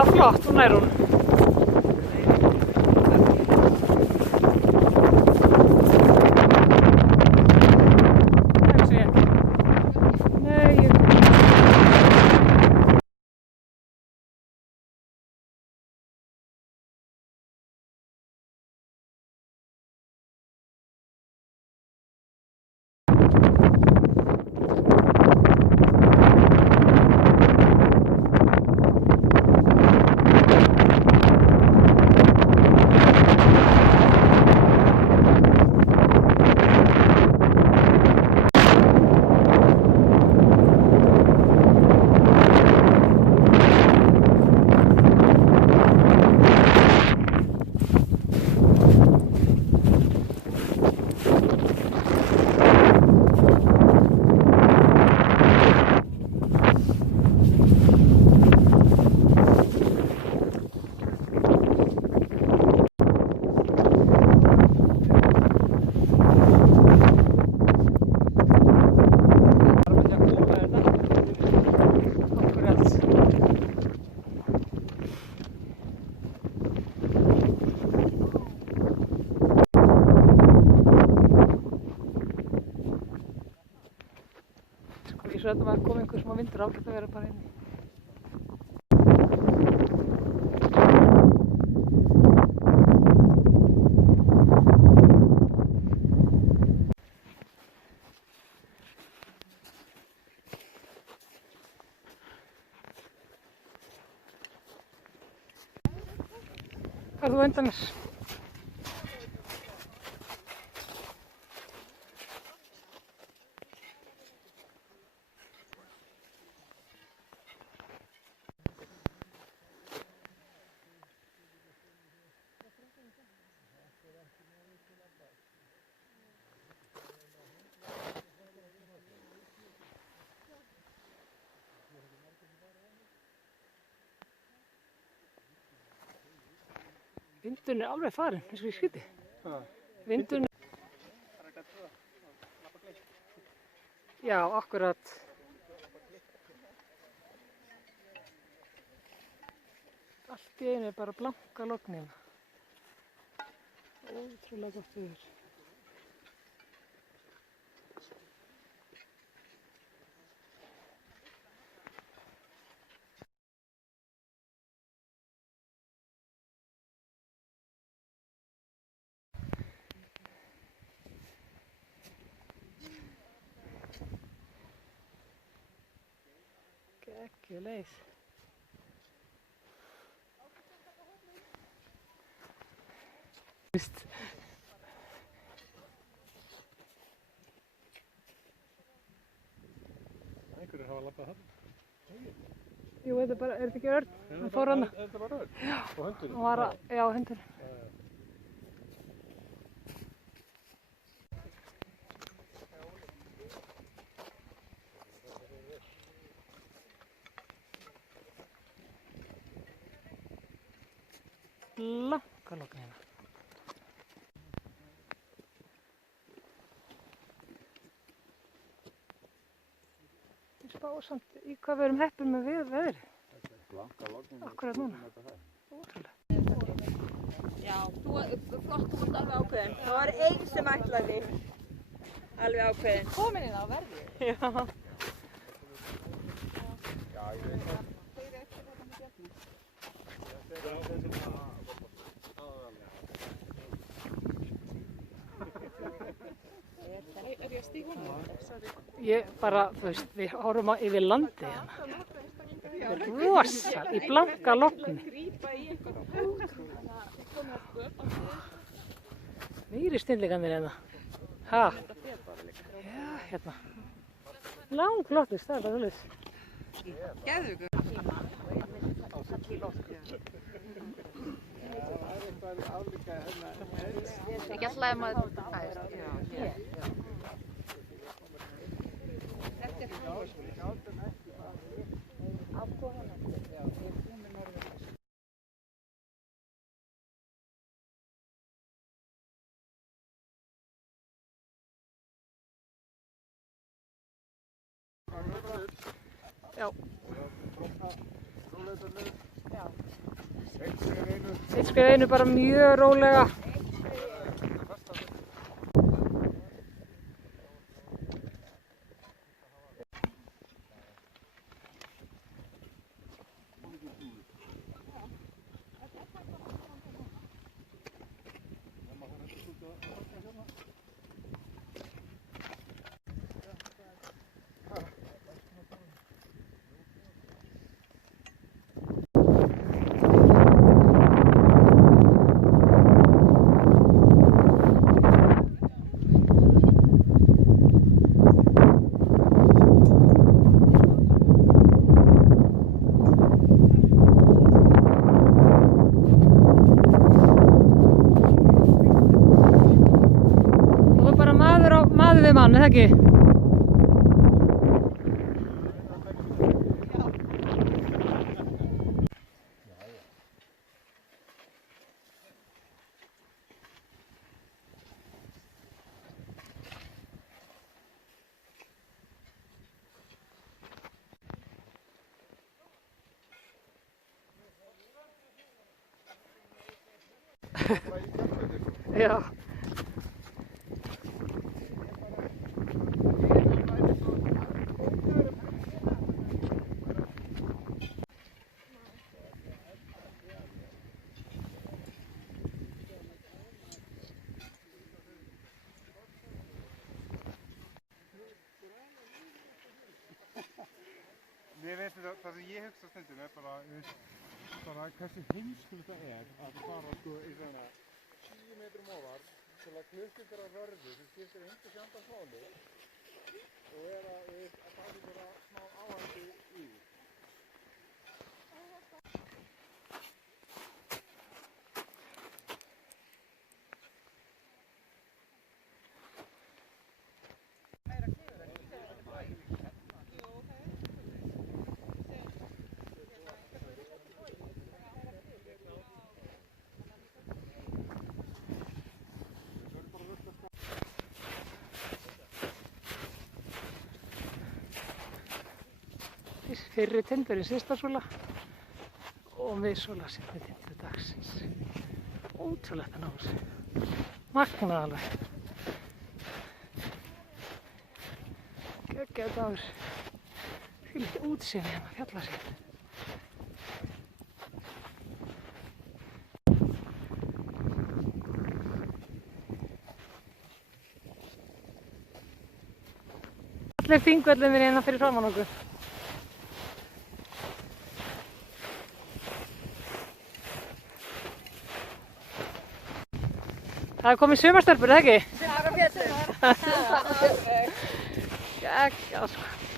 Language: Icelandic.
Já, flott, hún er hún. Svo þetta var að koma einhver smá vindur, ágætt að vera bara inni. Hvað er þú undan mér? Vindurinn er alveg farinn, eins og ég skyti. Vindurinn... Já, akkurat. Allt í einu er bara blanka lognina. Ótrúlega gott viður. Geggjuð leið. Einhverjir hafa labbað þarna. Jú, þetta er bara, er þetta ekki Örn? Hann fór hana. Er þetta bara Örn? Já. Og hundurinn? Hann var að, já, hundurinn. Blanka lognina. Ég spá samt í hvað við erum heppin með veðrið. Blanka lognina. Akkurat núna. Ótrúlega. Já, flott, þú ert alveg ákveðin. Það var einn sem ætlaði. Alveg ákveðin. Komin inn á verði. Já. Já, ég veit það. Er ég að stíga hún? Ég bara, þú veist, við horfum yfir landið hérna. Þetta er rosa í blanka logni. Meiri snillingarnir hérna. Ha? Já, hérna. Langflottist, það er bara svolítið. Geðveikur. Ekki alltaf að maður... Já. Eitt skref einu bara mjög rólega. Maður við mann, eða ekki? Já. Mér veist það sem ég hugsa stundum bara hversu heimskulegt það að fara sko í svona 10 metrum ofar til að klukkur á vörðu sem skiptir 1.15 máli og að það er bara smá áhættu í. Fyrri tindurinn Systarsúla og miðsúla seinni tindur dagsins. Ótrúlegt að ná þessu. Magnað alveg. Geggjaður dagur. Fylgt útsýni hérna fjallarsýn. Allir Þingvellir hérna fyrir framan okkur. Það er komið sumarstelpur, eða ekki? Sem bara fjöllum. Geggjað, sko.